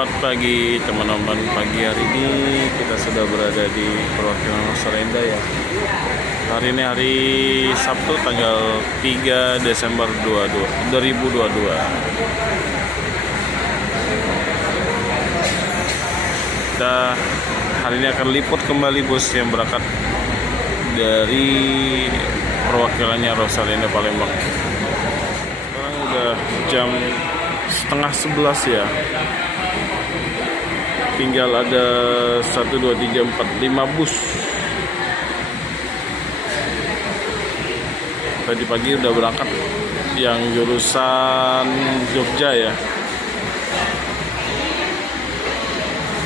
Selamat pagi teman-teman. Pagi hari ini kita sudah berada di perwakilan Rosalinda ya. Hari ini hari Sabtu tanggal 3 Desember 2022. Kita hari ini akan liput kembali bus yang berangkat dari perwakilannya Rosalinda Palembang. Sekarang udah jam setengah 11 ya. Tinggal ada 1, 2, 3, 4, 5 bus. Tadi pagi udah berangkat yang jurusan Jogja ya.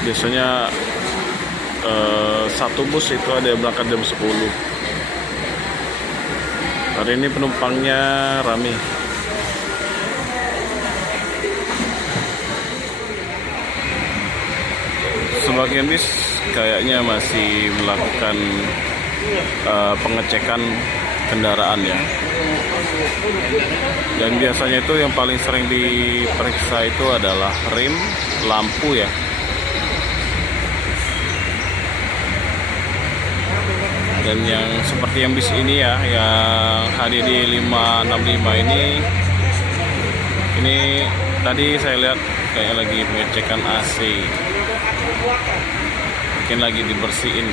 Biasanya satu bus itu ada yang berangkat jam 10. Hari ini penumpangnya rame. Sebagian bis kayaknya masih melakukan pengecekan kendaraan ya. Dan biasanya itu yang paling sering diperiksa itu adalah rem, lampu ya. Dan yang seperti yang bis ini ya, yang HDD 565 ini tadi saya lihat kayak lagi pengecekan AC. Mungkin lagi dibersihin.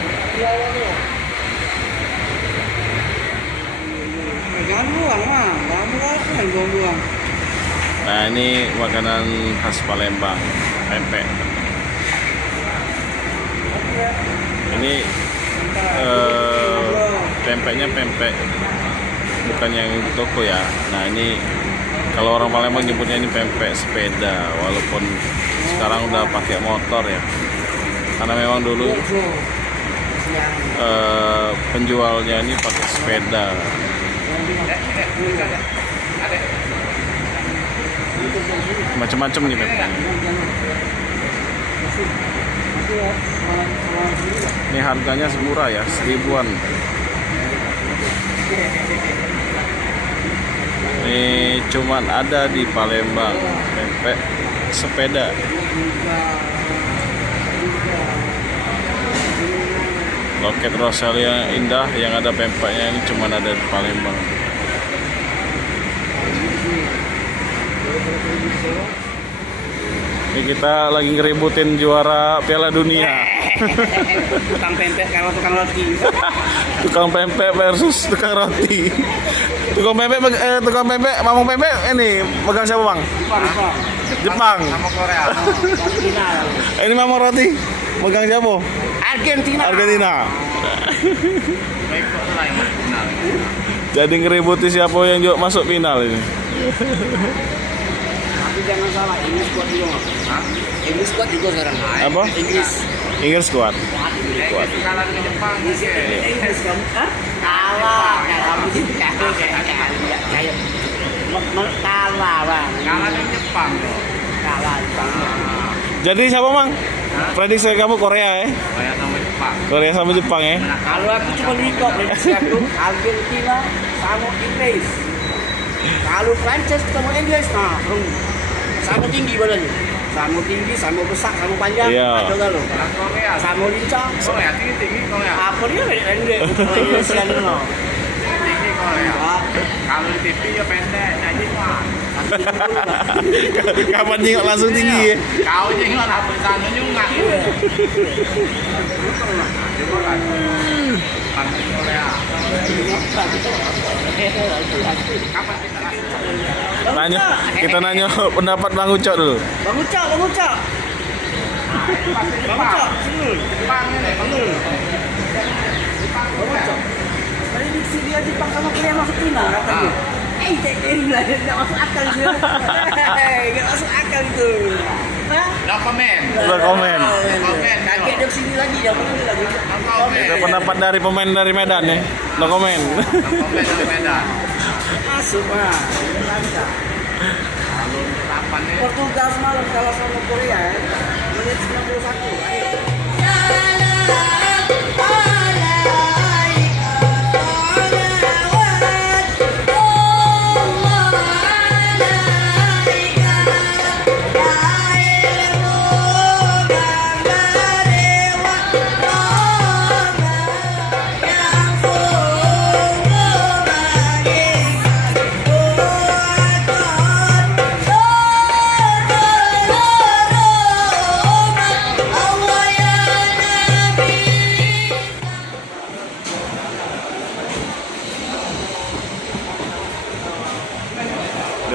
Nah ini makanan khas Palembang, pempek. Ini pempeknya pempek bukan yang di toko ya. Nah ini kalau orang Palembang nyebutnya ini pempek sepeda, walaupun sekarang udah pakai motor ya. Karena memang dulu penjualnya ini pakai sepeda. Macam-macam nih pempek. Ini harganya semurah ya, 1000-an. Ini cuman ada di Palembang, pempek sepeda. Loket Rosalia Indah yang ada pempeknya ini cuma ada di Palembang. Ini kita lagi ngeributin juara Piala Dunia. Tukang pempek kalau tukang roti. Tukang pempek versus tukang roti. Tukang pempek, mamang pempek ini megang siapa bang? Jepang. Sama Korea. Ini mamang roti megang siapa? Argentina. Jadi ngeributi siapa yang juga masuk final ini. Tapi jangan salah, Inggris kuat juga nggak? Inggris kuat juga sekarang. Apa? Inggris kuat. Kuat. Kalah ke Jepang. Inggris kan? Kalah bang. Kalah ke Jepang. Kalah Jepang. Jadi siapa mang? Prediksi kamu Korea ya? Korea sama Jepang. Korea sama Jepang ya? Nah, kalau aku cuma likok prediksi aku Argentina sama Inggris. Kalau Prancis ketemu Inggris, nah sama tinggi badannya. Sama tinggi, sama besar, sama panjang. Iya. Ada lo. Korea sama lincah. Korea tinggi Korea. Apa dia pendek? Indonesia dulu. Tinggi Korea. Kalau di TV ya pendek, jadi mah. Kapan jengok langsung tinggi ya? Kau jengok apa sana nyungak. Korea. Kita nanya pendapat Bang Ucok dulu. Bang Ucok. Jepang ini, Bang Ucok. Tadi diksi dia Jepang sama Korea masuk final katanya. Nggak masuk akal itu. Nggak masuk akal itu. No comment. Kaget dia sini lagi, dia begini lagi. Itu pendapat dari pemain dari Medan ya. No comment. Pemain dari Medan. Masuk mah. Portugal semalam kalah sama Korea ya. Menit 91. Ayo.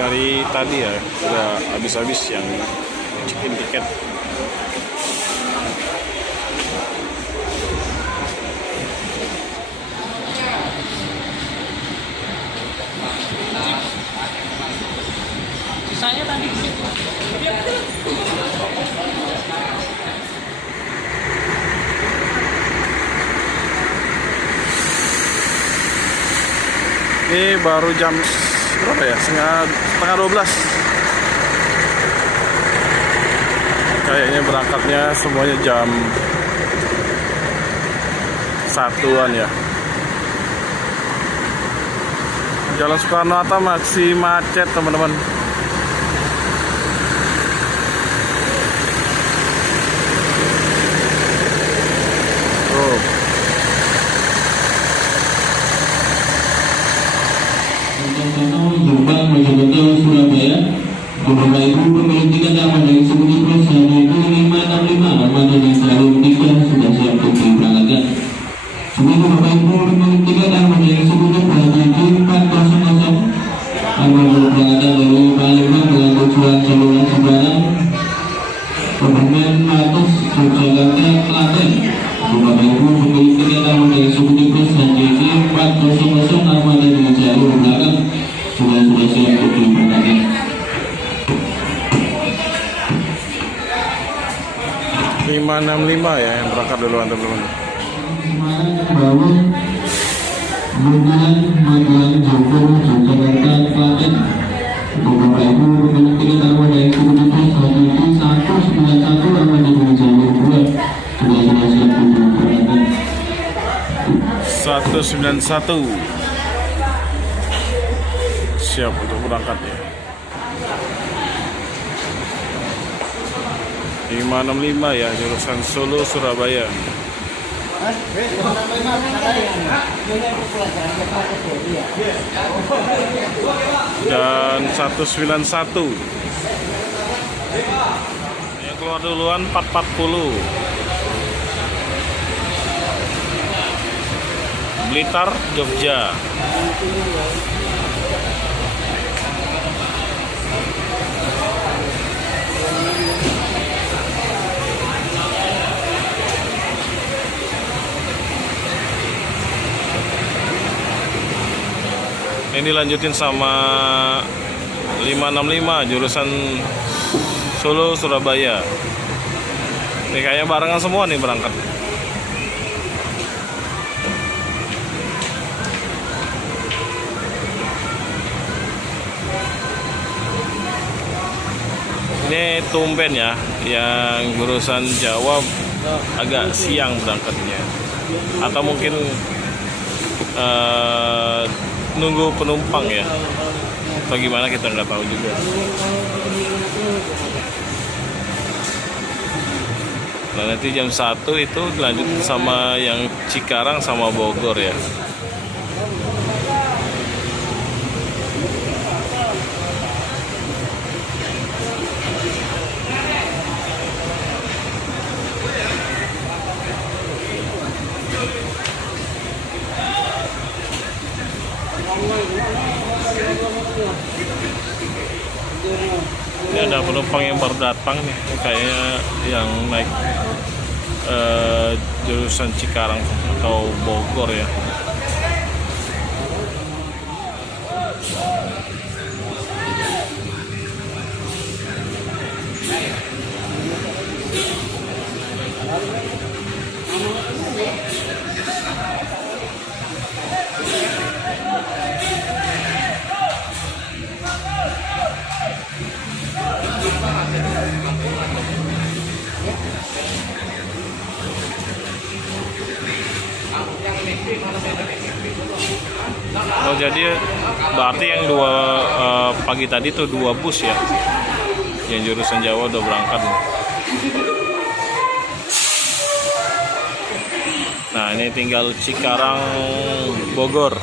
dari tadi ya udah habis-habis yang check-in tiket. Sisanya tadi di situ. Ini baru jam berapa ya? Setengah 12. Kayaknya berangkatnya semuanya jam 1-an ya. Jalan Soekarno-Hatta masih macet teman-teman. Tuh. Jombang Mojokerto Surabaya. Bapak Ibu pemilik tiket aman dari Eksekutif Plus yaitu 565 Armada di Jalur 3 sudah siap untuk diberangkatkan. Sebagai Bapak Ibu pemilik tiket aman dari Eksekutif yaitu 400 Armada berangkatkan dari Palembang dengan tujuan Saluran Seberang Kebumen Matos Yogyakarta Klaten. Bapak Ibu pemilik tiket aman dari Eksekutif Plus yaitu 400 Armada di Jalur belakang sudah siap untuk diberangkatkan. 565 ya yang berangkat duluan teman-teman. Bangun Magelang Jogor Yogyakarta Klaten. Bapak Ibu pemilik tiket armada yang Eksekutif hari ini 191 armada di jalur 2 sudah siap untuk diberangkatkan. 191 siap untuk berangkat ya. 565 ya jurusan Solo Surabaya. Dan 191 yang keluar duluan 440 Blitar Jogja. Ini dilanjutin sama 565 jurusan Solo Surabaya. Ini kayaknya barengan semua nih berangkat. Ini tumben ya, yang jurusan Jawa agak siang berangkatnya. Atau mungkin nunggu penumpang ya, atau gimana kita nggak tahu juga. Nah nanti jam 1 itu dilanjut sama yang Cikarang sama Bogor ya. Ini ada penumpang yang baru datang nih, kayaknya yang naik jurusan Cikarang atau Bogor ya. Oh jadi berarti yang pagi tadi tuh 2 bus ya, yang jurusan Jawa udah berangkat. Nah ini tinggal Cikarang Bogor.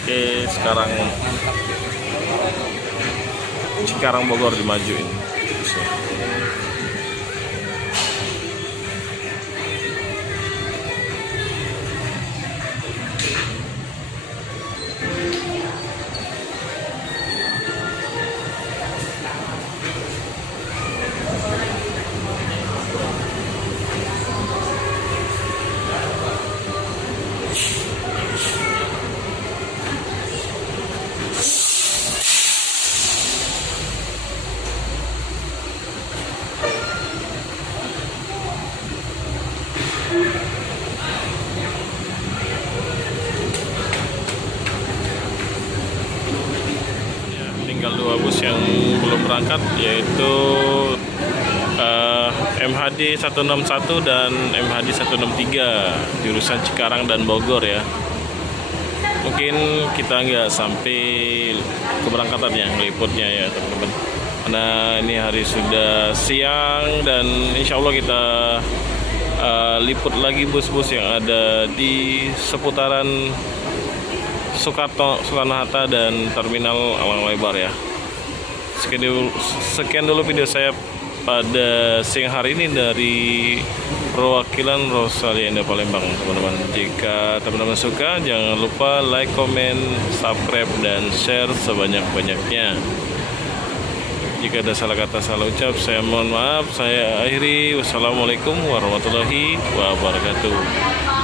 Oke sekarang Cikarang Bogor dimajuin. dua bus yang belum berangkat, yaitu MHD 161 dan MHD 163 jurusan Cikarang dan Bogor ya. Mungkin kita nggak sampai keberangkatannya, meliputnya ya teman-teman, karena ini hari sudah siang dan insya Allah kita liput lagi bus-bus yang ada di seputaran Soekarno-Hatta dan Terminal Elang Lebar ya. Sekian dulu video saya pada siang hari ini dari perwakilan Rosalia Indah Palembang teman-teman. Jika teman-teman suka, jangan lupa like, comment, subscribe, dan share sebanyak-banyaknya. Jika ada salah kata, salah ucap, saya mohon maaf. Saya akhiri. Wassalamualaikum warahmatullahi wabarakatuh.